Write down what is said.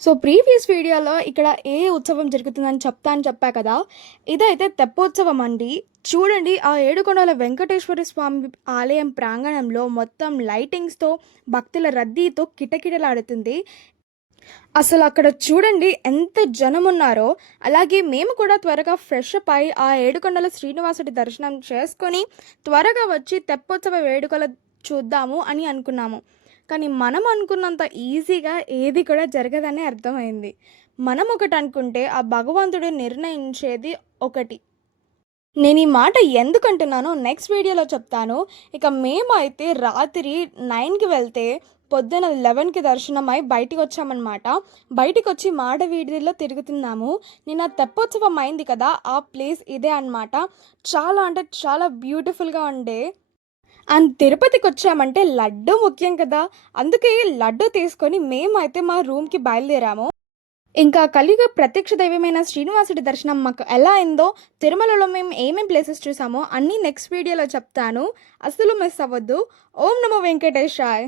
So previous వీడియోలో ఇక్కడ ఏ ఉత్సవం జరుగుతుందని చెప్పా కదా. ఇదైతే తెప్పోత్సవం అండి. చూడండి, ఆ ఏడుకొండల వెంకటేశ్వర స్వామి ఆలయం ప్రాంగణంలో మొత్తం లైటింగ్స్తో భక్తుల రద్దీతో కిటకిటలాడుతుంది. అసలు అక్కడ చూడండి ఎంత జనం ఉన్నారో. అలాగే మేము కూడా త్వరగా ఫ్రెష్ అప్ అయి ఆ ఏడుకొండల శ్రీనివాసుడి దర్శనం చేసుకొని త్వరగా వచ్చి తెప్పోత్సవ వేడుకలు చూద్దాము అని అనుకున్నాము. కానీ మనం అనుకున్నంత ఈజీగా ఏది కూడా జరగదని అర్థమైంది. మనం ఒకటి అనుకుంటే ఆ భగవంతుడు నిర్ణయించేది ఒకటి. నేను ఈ మాట ఎందుకంటున్నానో నెక్స్ట్ వీడియోలో చెప్తాను. ఇక మేమైతే రాత్రి 9కి వెళ్తే పొద్దున 11కి దర్శనమై బయటికి వచ్చామన్నమాట. బయటికి వచ్చి మాడ వీధిలో తిరుగుతున్నాము. నిన్న తెప్పోత్సవం అయింది కదా, ఆ ప్లేస్ ఇదే అన్నమాట. చాలా అంటే చాలా బ్యూటిఫుల్గా ఉండే. అండ్ తిరుపతికి వచ్చామంటే లడ్డు ముఖ్యం కదా, అందుకే లడ్డు తీసుకొని మేమైతే మా రూమ్కి బయలుదేరాము. ఇంకా కలియుగ ప్రత్యక్ష దైవమైన శ్రీనివాసుడి దర్శనం మాకు ఎలా అయిందో, తిరుమలలో మేము ఏమేం ప్లేసెస్ చూసామో అన్నీ నెక్స్ట్ వీడియోలో చెప్తాను. అసలు మిస్ అవ్వద్దు. ఓం నమో వెంకటేశాయ్.